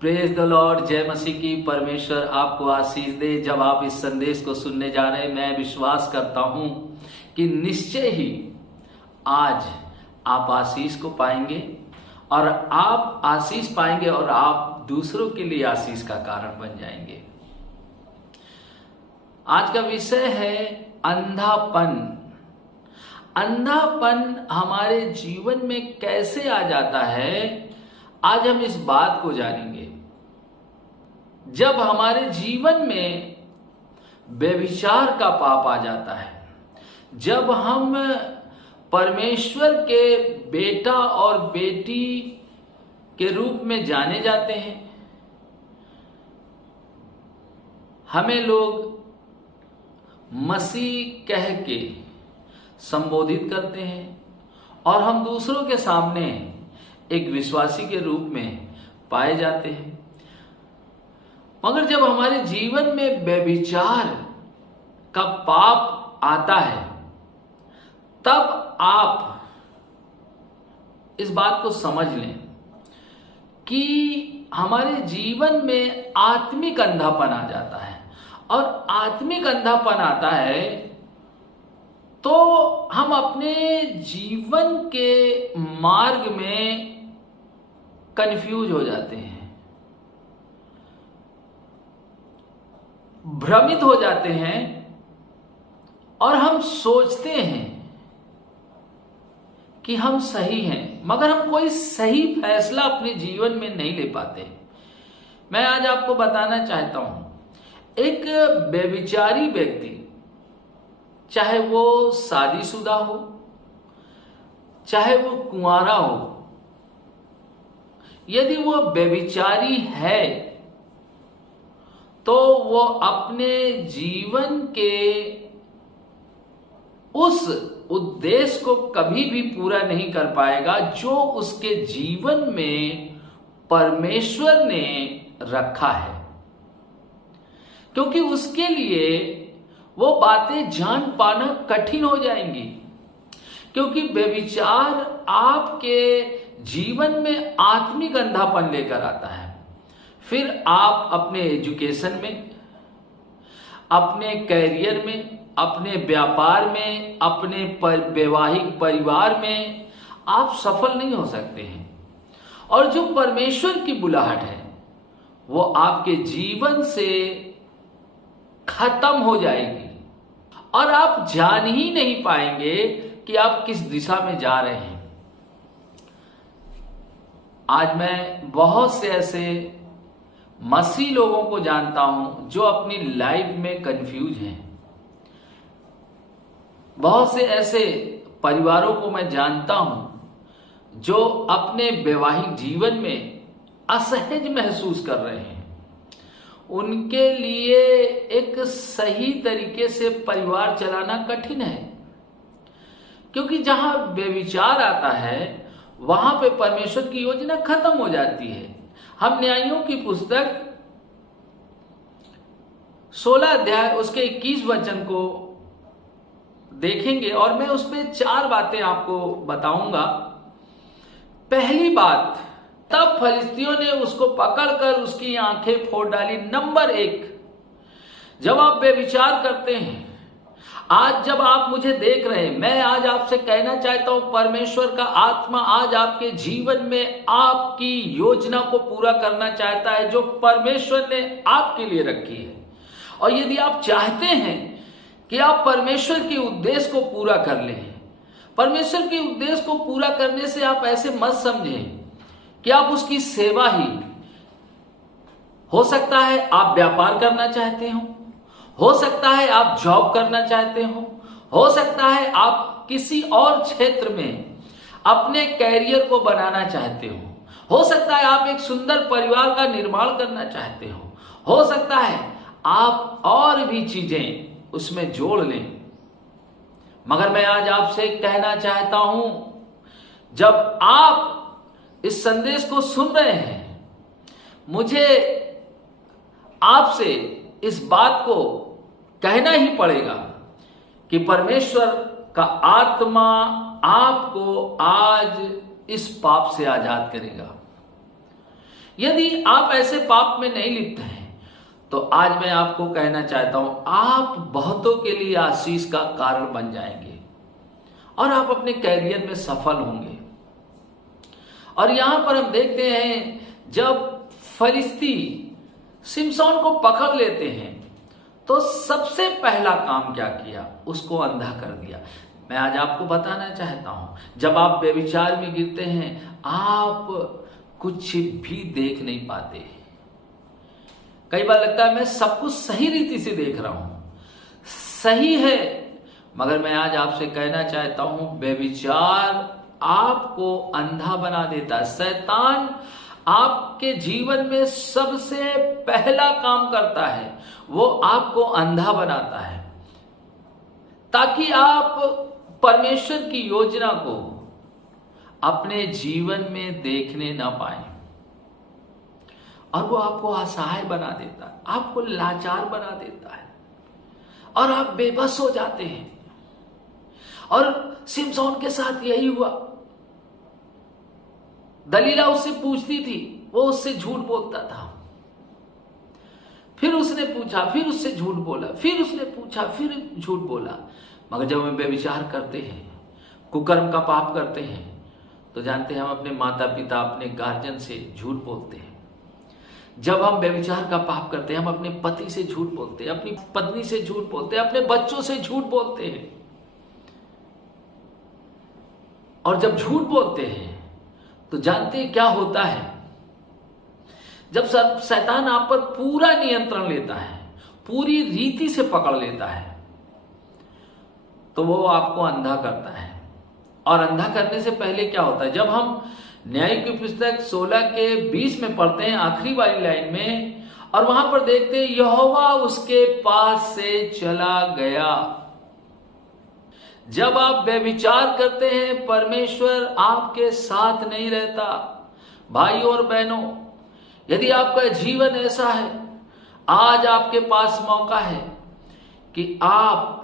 Praise the Lord. जय मसीह की। परमेश्वर आपको आशीष दे। जब आप इस संदेश को सुनने जा रहे हैं, मैं विश्वास करता हूं कि निश्चय ही आज आप आशीष को पाएंगे और आप आशीष पाएंगे और आप दूसरों के लिए आशीष का कारण बन जाएंगे। आज का विषय है अंधापन। अंधापन हमारे जीवन में कैसे आ जाता है, आज हम इस बात को जानेंगे। जब हमारे जीवन में व्यभिचार का पाप आ जाता है, जब हम परमेश्वर के बेटा और बेटी के रूप में जाने जाते हैं, हमें लोग मसीह कह के संबोधित करते हैं और हम दूसरों के सामने एक विश्वासी के रूप में पाए जाते हैं। मगर जब हमारे जीवन में व्यभिचार का पाप आता है, तब आप इस बात को समझ लें कि हमारे जीवन में आत्मिक अंधापन आ जाता है। और आत्मिक अंधापन आता है तो हम अपने जीवन के मार्ग में कंफ्यूज हो जाते हैं, भ्रमित हो जाते हैं और हम सोचते हैं कि हम सही हैं, मगर हम कोई सही फैसला अपने जीवन में नहीं ले पाते। मैं आज आपको बताना चाहता हूं, एक व्यभिचारी व्यक्ति, चाहे वो शादीशुदा हो, चाहे वो कुंवारा हो, यदि वो व्यभिचारी है तो वो अपने जीवन के उस उद्देश्य को कभी भी पूरा नहीं कर पाएगा जो उसके जीवन में परमेश्वर ने रखा है, क्योंकि उसके लिए वो बातें जान पाना कठिन हो जाएंगी। क्योंकि व्यभिचार आपके जीवन में आत्मिक अंधापन लेकर आता है। फिर आप अपने एजुकेशन में, अपने कैरियर में, अपने व्यापार में, अपने वैवाहिक परिवार में आप सफल नहीं हो सकते हैं। और जो परमेश्वर की बुलाहट है वो आपके जीवन से खत्म हो जाएगी और आप जान ही नहीं पाएंगे कि आप किस दिशा में जा रहे हैं। आज मैं बहुत से ऐसे मसीह लोगों को जानता हूं जो अपनी लाइफ में कंफ्यूज हैं। बहुत से ऐसे परिवारों को मैं जानता हूं जो अपने वैवाहिक जीवन में असहज महसूस कर रहे हैं। उनके लिए एक सही तरीके से परिवार चलाना कठिन है, क्योंकि जहां व्यभिचार आता है वहां पे परमेश्वर की योजना खत्म हो जाती है। हम न्यायों की पुस्तक 16 अध्याय उसके 21 वचन को देखेंगे और मैं उस पर 4 बातें आपको बताऊंगा। पहली बात, तब फरिश्तियों ने उसको पकड़कर उसकी आंखें फोड़ डाली। नंबर 1, जब आप व्यभिचार करते हैं, आज जब आप मुझे देख रहे हैं, मैं आज आपसे कहना चाहता हूं, परमेश्वर का आत्मा आज आपके जीवन में आपकी योजना को पूरा करना चाहता है जो परमेश्वर ने आपके लिए रखी है। और यदि आप चाहते हैं कि आप परमेश्वर के उद्देश्य को पूरा कर लें, परमेश्वर के उद्देश्य को पूरा करने से आप ऐसे मत समझें कि आप उसकी सेवा ही, हो सकता है आप व्यापार करना चाहते हो सकता है आप जॉब करना चाहते हो सकता है आप किसी और क्षेत्र में अपने कैरियर को बनाना चाहते हो सकता है आप एक सुंदर परिवार का निर्माण करना चाहते हो सकता है आप और भी चीजें उसमें जोड़ लें। मगर मैं आज आपसे कहना चाहता हूं, जब आप इस संदेश को सुन रहे हैं, मुझे आपसे इस बात को कहना ही पड़ेगा कि परमेश्वर का आत्मा आपको आज इस पाप से आजाद करेगा। यदि आप ऐसे पाप में नहीं लिप्त हैं तो आज मैं आपको कहना चाहता हूं, आप बहुतों के लिए आशीष का कारण बन जाएंगे और आप अपने कैरियर में सफल होंगे। और यहां पर हम देखते हैं, जब फलिस्ती शिमशोन को पकड़ लेते हैं तो सबसे पहला काम क्या किया, उसको अंधा कर दिया। मैं आज आपको बताना चाहता हूं, जब आप व्यभिचार में गिरते हैं आप कुछ भी देख नहीं पाते। कई बार लगता है मैं सब कुछ सही रीति से देख रहा हूं, सही है, मगर मैं आज आपसे कहना चाहता हूं, व्यभिचार आपको अंधा बना देता है। शैतान आपके जीवन में सबसे पहला काम करता है, वो आपको अंधा बनाता है ताकि आप परमेश्वर की योजना को अपने जीवन में देखने ना पाए, और वो आपको असहाय बना देता है, आपको लाचार बना देता है और आप बेबस हो जाते हैं। और शिमशोन के साथ यही हुआ। दलीला उससे पूछती थी, वो उससे झूठ बोलता था, फिर उसने पूछा, फिर उससे झूठ बोला, फिर उसने पूछा, फिर झूठ बोला। मगर जब हम व्यभिचार करते हैं, कुकर्म का पाप करते हैं, तो जानते हैं हम अपने माता पिता, अपने गार्जियन से झूठ बोलते हैं। जब हम व्यभिचार का पाप करते हैं, हम अपने पति से झूठ बोलते हैं, अपनी पत्नी से झूठ बोलते हैं, अपने बच्चों से झूठ बोलते हैं। और जब झूठ बोलते हैं तो जानते हैं क्या होता है, जब शैतान आप पर पूरा नियंत्रण लेता है, पूरी रीति से पकड़ लेता है, तो वो आपको अंधा करता है। और अंधा करने से पहले क्या होता है, जब हम न्याय की पुस्तक 16:20 में पढ़ते हैं, आखिरी वाली लाइन में, और वहां पर देखते हैं, यहोवा उसके पास से चला गया। जब आप व्यभिचार करते हैं, परमेश्वर आपके साथ नहीं रहता। भाइयों और बहनों, यदि आपका जीवन ऐसा है, आज आपके पास मौका है कि आप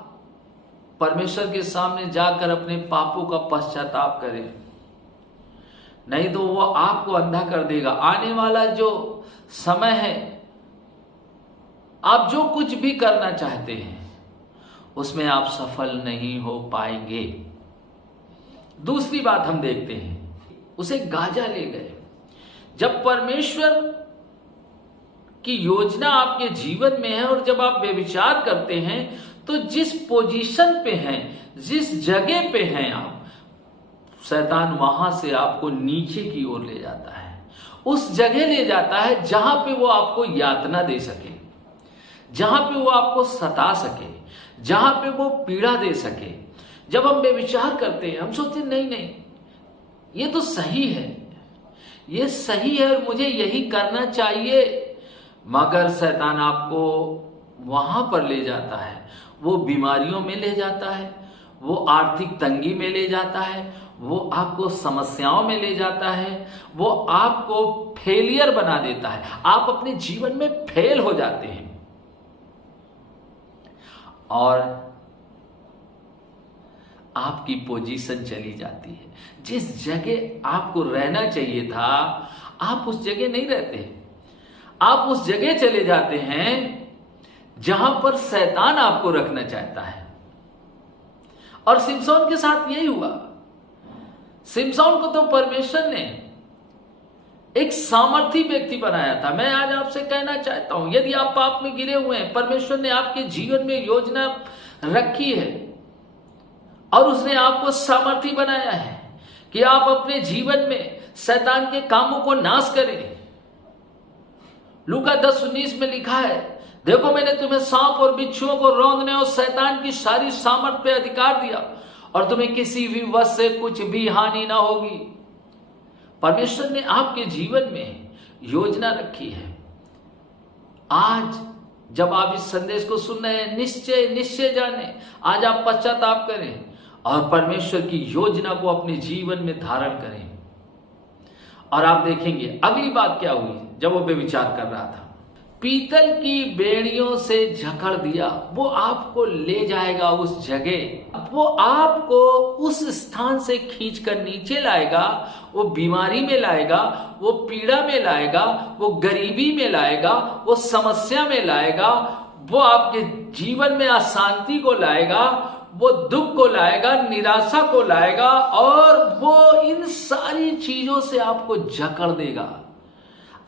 परमेश्वर के सामने जाकर अपने पापों का पश्चाताप करें, नहीं तो वो आपको अंधा कर देगा। आने वाला जो समय है, आप जो कुछ भी करना चाहते हैं उसमें आप सफल नहीं हो पाएंगे। दूसरी बात हम देखते हैं, उसे गाजा ले गए। जब परमेश्वर की योजना आपके जीवन में है और जब आप व्यभिचार करते हैं, तो जिस पोजीशन पे हैं, जिस जगह पे हैं आप, शैतान वहां से आपको नीचे की ओर ले जाता है। उस जगह ले जाता है जहां पे वो आपको यातना दे सके, जहां पे वो आपको सता सके, जहां पे वो पीड़ा दे सके। जब हम व्यभिचार करते हैं, हम सोचते नहीं नहीं, ये तो सही है, ये सही है और मुझे यही करना चाहिए, मगर शैतान आपको वहां पर ले जाता है, वो बीमारियों में ले जाता है, वो आर्थिक तंगी में ले जाता है, वो आपको समस्याओं में ले जाता है, वो आपको फेलियर बना देता है। आप अपने जीवन में फेल हो जाते हैं और आपकी पोजीशन चली जाती है। जिस जगह आपको रहना चाहिए था, आप उस जगह नहीं रहते। आप उस जगह चले जाते हैं जहां पर शैतान आपको रखना चाहता है। और शिमशोन के साथ यही हुआ। शिमशोन को तो परमेश्वर ने एक सामर्थी व्यक्ति बनाया था। मैं आज आपसे कहना चाहता हूं, यदि आप पाप में गिरे हुए हैं, परमेश्वर ने आपके जीवन में योजना रखी है और उसने आपको सामर्थी बनाया है कि आप अपने जीवन में शैतान के कामों को नाश करें। लूका 10:19 में लिखा है, देखो मैंने तुम्हें सांप और बिच्छुओं को रौंदने और शैतान की सारी सामर्थ पे अधिकार दिया और तुम्हें किसी भी वश से कुछ भी हानि ना होगी। परमेश्वर ने आपके जीवन में योजना रखी है। आज जब आप इस संदेश को सुन रहे हैं, निश्चय जाने आज आप पश्चाताप करें और परमेश्वर की योजना को अपने जीवन में धारण करें। और आप देखेंगे अगली बात क्या हुई। जब वो व्यभिचार कर रहा था, पीतल की बेड़ियों से जकड़ दिया, वो आपको ले जाएगा उस जगह, वो आपको उस स्थान से खींचकर नीचे लाएगा, वो बीमारी में लाएगा, वो पीड़ा में लाएगा, वो गरीबी में लाएगा, वो समस्या में लाएगा, वो आपके जीवन में अशांति को लाएगा, वो दुख को लाएगा, निराशा को लाएगा, और वो इन सारी चीजों से आपको जकड़ देगा।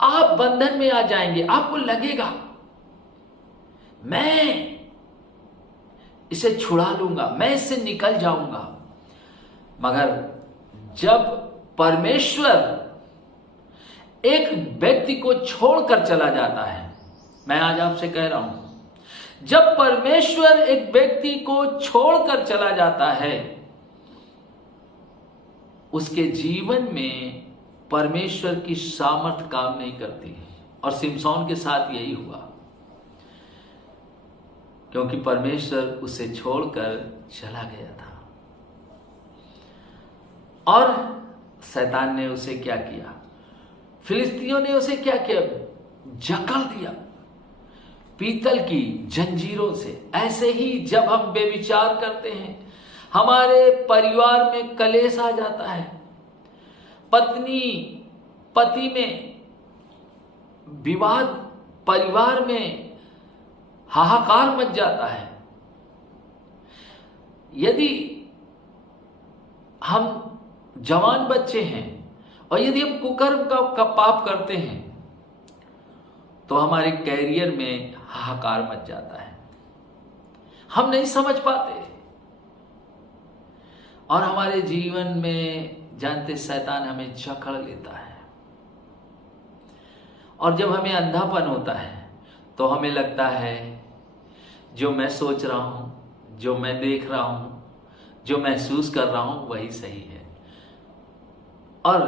आप बंधन में आ जाएंगे, आपको लगेगा मैं इसे छुड़ा लूंगा, मैं इससे निकल जाऊंगा। मगर जब परमेश्वर एक व्यक्ति को छोड़कर चला जाता है, मैं आज आपसे कह रहा हूं, जब परमेश्वर एक व्यक्ति को छोड़कर चला जाता है, उसके जीवन में परमेश्वर की सामर्थ काम नहीं करती। और सिमसोन के साथ यही हुआ, क्योंकि परमेश्वर उसे छोड़कर चला गया था। और शैतान ने उसे क्या किया, फिलिस्तीनियों ने उसे क्या किया, जकड़ दिया पीतल की जंजीरों से। ऐसे ही जब हम बेविचार करते हैं, हमारे परिवार में कलेश आ जाता है, पत्नी पति में विवाद, परिवार में हाहाकार मच जाता है। यदि हम जवान बच्चे हैं और यदि हम कुकर्म का पाप करते हैं, तो हमारे कैरियर में हाहाकार मच जाता है, हम नहीं समझ पाते, और हमारे जीवन में जानते शैतान हमें जकड़ लेता है। और जब हमें अंधापन होता है, तो हमें लगता है जो मैं सोच रहा हूं, जो मैं देख रहा हूं, जो महसूस कर रहा हूं, वही सही है। और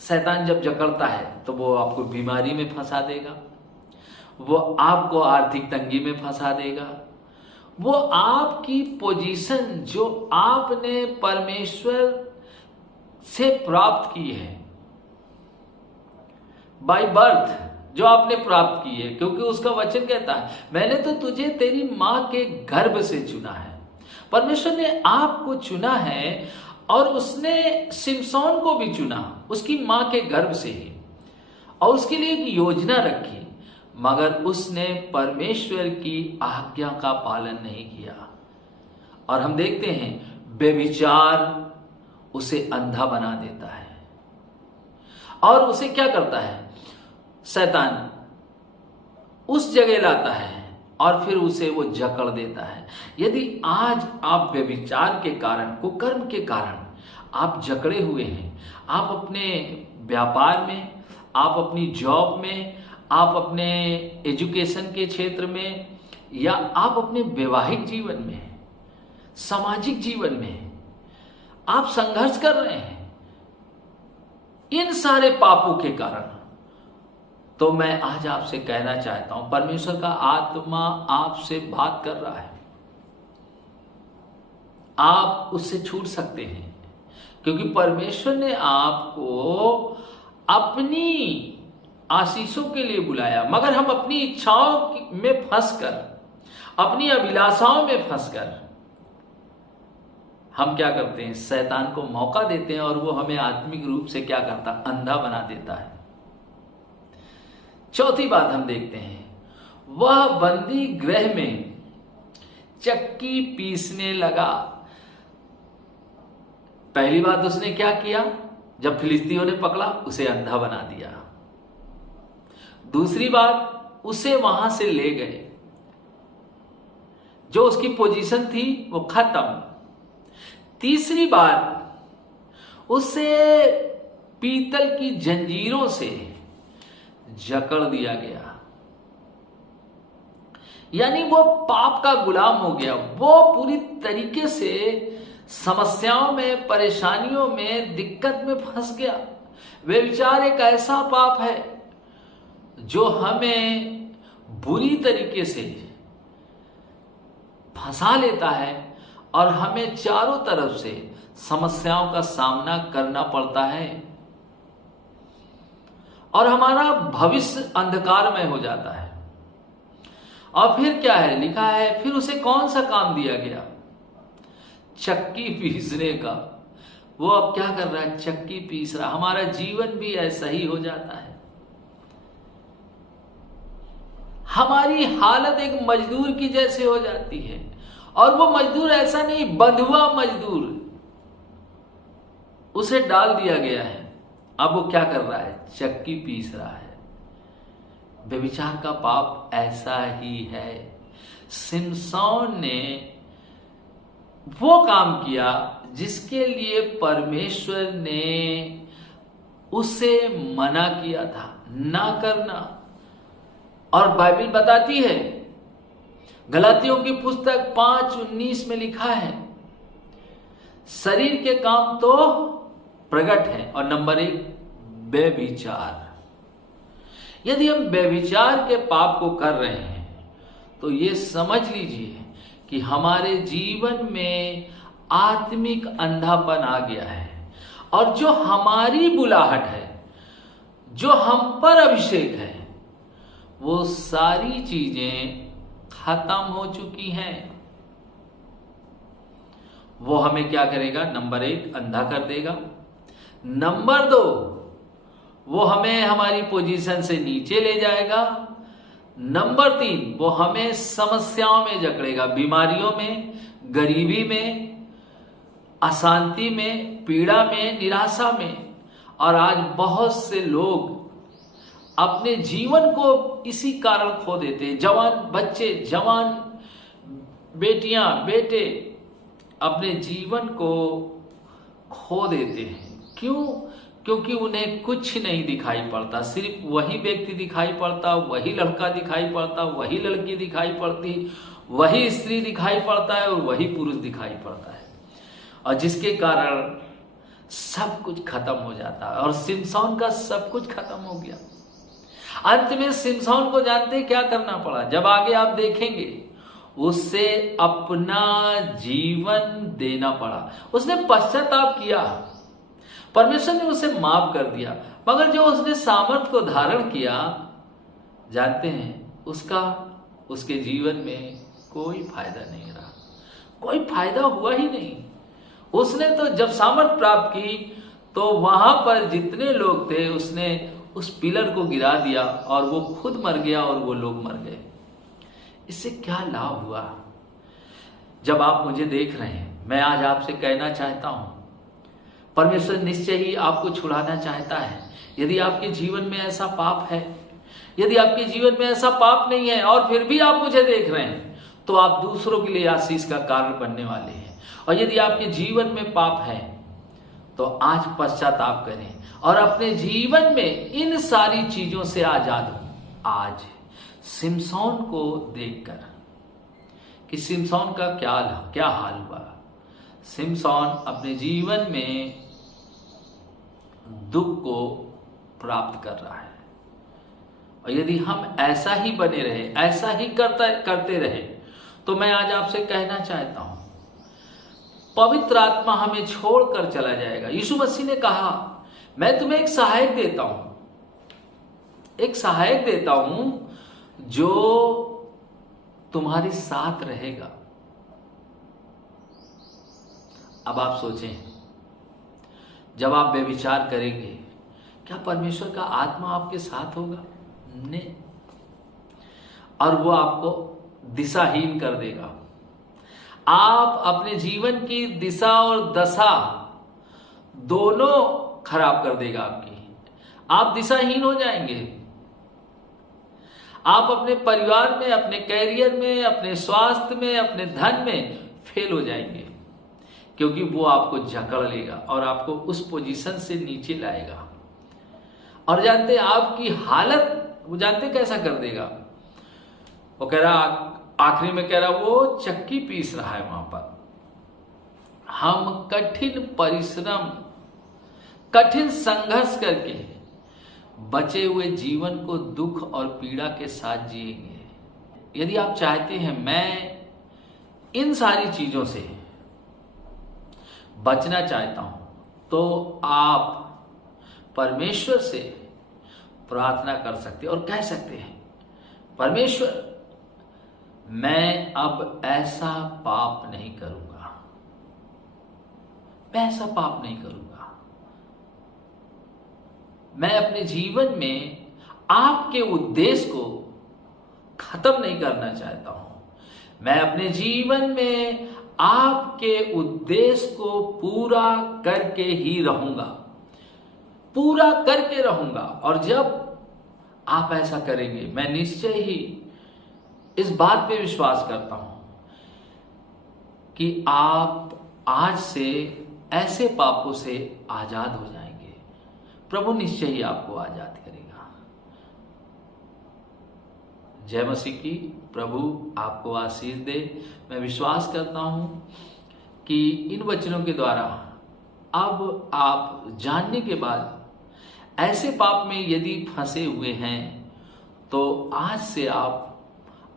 शैतान जब जकड़ता है, तो वो आपको बीमारी में फंसा देगा, वो आपको आर्थिक तंगी में फंसा देगा, वो आपकी पोजीशन जो आपने परमेश्वर से प्राप्त की है, बाय बर्थ जो आपने प्राप्त की है, क्योंकि उसका वचन कहता है मैंने तो तुझे तेरी मां के गर्भ से चुना है। परमेश्वर ने आपको चुना है, और उसने सिमसोन को भी चुना उसकी मां के गर्भ से ही, और उसके लिए एक योजना रखी, मगर उसने परमेश्वर की आज्ञा का पालन नहीं किया। और हम देखते हैं बेविचार उसे अंधा बना देता है, और उसे क्या करता है, शैतान उस जगह लाता है और फिर उसे वो जकड़ देता है। यदि आज आप व्यभिचार के कारण, कुकर्म के कारण आप जकड़े हुए हैं, आप अपने व्यापार में, आप अपनी जॉब में, आप अपने एजुकेशन के क्षेत्र में, या आप अपने वैवाहिक जीवन में, सामाजिक जीवन में आप संघर्ष कर रहे हैं इन सारे पापों के कारण, तो मैं आज आपसे कहना चाहता हूं, परमेश्वर का आत्मा आपसे बात कर रहा है, आप उससे छूट सकते हैं, क्योंकि परमेश्वर ने आपको अपनी आशीषों के लिए बुलाया। मगर हम अपनी इच्छाओं में फंसकर, अपनी अभिलाषाओं में फंसकर हम क्या करते हैं, शैतान को मौका देते हैं, और वो हमें आत्मिक रूप से क्या करता, अंधा बना देता है। चौथी बात हम देखते हैं, वह बंदी गृह में चक्की पीसने लगा। पहली बात उसने क्या किया, जब फिलिस्तीनियों ने पकड़ा उसे अंधा बना दिया। दूसरी बात, उसे वहां से ले गए, जो उसकी पोजीशन थी वो खत्म। तीसरी बात, उसे पीतल की जंजीरों से जकड़ दिया गया, यानी वो पाप का गुलाम हो गया, वो पूरी तरीके से समस्याओं में, परेशानियों में, दिक्कत में फंस गया। व्यभिचार एक ऐसा पाप है जो हमें बुरी तरीके से फंसा लेता है, और हमें चारों तरफ से समस्याओं का सामना करना पड़ता है, और हमारा भविष्य अंधकारमय हो जाता है। और फिर क्या है लिखा है, फिर उसे कौन सा काम दिया गया? चक्की पीसने का। वो अब क्या कर रहा है? चक्की पीस रहा। हमारा जीवन भी ऐसा ही हो जाता है। हमारी हालत एक मजदूर की जैसे हो जाती है, और वो मजदूर ऐसा नहीं, बंधुआ मजदूर, उसे डाल दिया गया है। अब वो क्या कर रहा है? चक्की पीस रहा है। व्यभिचार का पाप ऐसा ही है। सिमसोन ने वो काम किया जिसके लिए परमेश्वर ने उसे मना किया था ना करना। और बाइबल बताती है, गलातियों की पुस्तक 5:19 में लिखा है, शरीर के काम तो प्रकट है, और नंबर 1 व्यभिचार। यदि हम व्यभिचार के पाप को कर रहे हैं तो ये समझ लीजिए कि हमारे जीवन में आत्मिक अंधापन आ गया है, और जो हमारी बुलाहट है, जो हम पर अभिषेक है, वो सारी चीजें खत्म हो चुकी हैं। वो हमें क्या करेगा? नंबर 1 अंधा कर देगा। नंबर 2 वो हमें हमारी पोजीशन से नीचे ले जाएगा। नंबर 3 वो हमें समस्याओं में जकड़ेगा, बीमारियों में, गरीबी में, अशांति में, पीड़ा में, निराशा में। और आज बहुत से लोग अपने जीवन को इसी कारण खो देते हैं। जवान बच्चे, जवान बेटियां, बेटे अपने जीवन को खो देते हैं। क्यों? क्योंकि उन्हें कुछ नहीं दिखाई पड़ता, सिर्फ वही व्यक्ति दिखाई पड़ता, वही लड़का दिखाई पड़ता, वही लड़की दिखाई पड़ती, वही स्त्री दिखाई पड़ता है, और वही पुरुष दिखाई पड़ता है, और जिसके कारण सब कुछ खत्म हो जाता है। और सिमसोन का सब कुछ खत्म हो गया। अंत में सिमसोन को जानते क्या करना पड़ा? जब आगे आप देखेंगे, उससे अपना जीवन देना पड़ा। उसने पश्चाताप किया, परमेश्वर ने उसे माफ कर दिया, मगर जो उसने सामर्थ को धारण किया, जानते हैं उसके जीवन में कोई फायदा नहीं रहा, कोई फायदा हुआ ही नहीं। उसने तो जब सामर्थ प्राप्त की तो वहां पर जितने लोग थे उसने उस पिलर को गिरा दिया, और वो खुद मर गया और वो लोग मर गए। इससे क्या लाभ हुआ? जब आप मुझे देख रहे हैं, मैं आज आपसे कहना चाहता हूं, परमेश्वर निश्चय ही आपको छुड़ाना चाहता है। यदि आपके जीवन में ऐसा पाप है, यदि आपके जीवन में ऐसा पाप नहीं है, और फिर भी आप मुझे देख रहे हैं, तो आप दूसरों के लिए आशीष का कारण बनने वाले हैं। और यदि आपके जीवन में पाप है तो आज पश्चाताप करें और अपने जीवन में इन सारी चीजों से आजाद हो। आज सिमसोन को देखकर कि सिमसोन का क्या हाल हुआ। सिमसोन अपने जीवन में दुख को प्राप्त कर रहा है, और यदि हम ऐसा ही बने रहे, ऐसा ही करते रहे, तो मैं आज आपसे कहना चाहता हूं, पवित्र आत्मा हमें छोड़कर चला जाएगा। यीशु मसीह ने कहा, मैं तुम्हें एक सहायक देता हूं जो तुम्हारे साथ रहेगा। अब आप सोचें, जब आप व्यभिचार करेंगे, क्या परमेश्वर का आत्मा आपके साथ होगा? नहीं, और वो आपको दिशाहीन कर देगा। आप अपने जीवन की दिशा और दशा दोनों खराब कर देगा आपकी। आप दिशाहीन हो जाएंगे। आप अपने परिवार में, अपने कैरियर में, अपने स्वास्थ्य में, अपने धन में फेल हो जाएंगे, क्योंकि वो आपको जकड़ लेगा और आपको उस पोजीशन से नीचे लाएगा। और जानते आपकी हालत वो जानते कैसा कर देगा? वो कह रहा, आखिरी में कह रहा, वो चक्की पीस रहा है वहां पर। हम कठिन परिश्रम, कठिन संघर्ष करके बचे हुए जीवन को दुख और पीड़ा के साथ जिएंगे। यदि आप चाहते हैं मैं इन सारी चीजों से बचना चाहता हूं, तो आप परमेश्वर से प्रार्थना कर सकते और कह सकते हैं, परमेश्वर मैं अब ऐसा पाप नहीं करूंगा, मैं ऐसा पाप नहीं करूंगा। मैं अपने जीवन में आपके उद्देश्य को खत्म नहीं करना चाहता हूं। मैं अपने जीवन में आपके उद्देश्य को पूरा करके ही रहूंगा, पूरा करके रहूंगा। और जब आप ऐसा करेंगे, मैं निश्चय ही इस बात पे विश्वास करता हूं कि आप आज से ऐसे पापों से आजाद हो जाएंगे। प्रभु निश्चय ही आपको आजाद करेगा। जय मसीह की। प्रभु आपको आशीष दे। मैं विश्वास करता हूं कि इन वचनों के द्वारा अब आप जानने के बाद ऐसे पाप में यदि फंसे हुए हैं तो आज से आप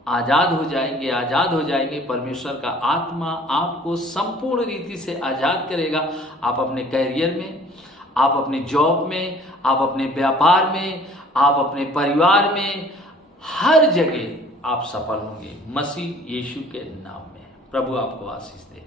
आजाद हो जाएंगे, आजाद हो जाएंगे। परमेश्वर का आत्मा आपको संपूर्ण रीति से आजाद करेगा। आप अपने करियर में, आप अपने जॉब में, आप अपने व्यापार में, आप अपने परिवार में, हर जगह आप सफल होंगे मसीह यीशु के नाम में। प्रभु आपको आशीष दे।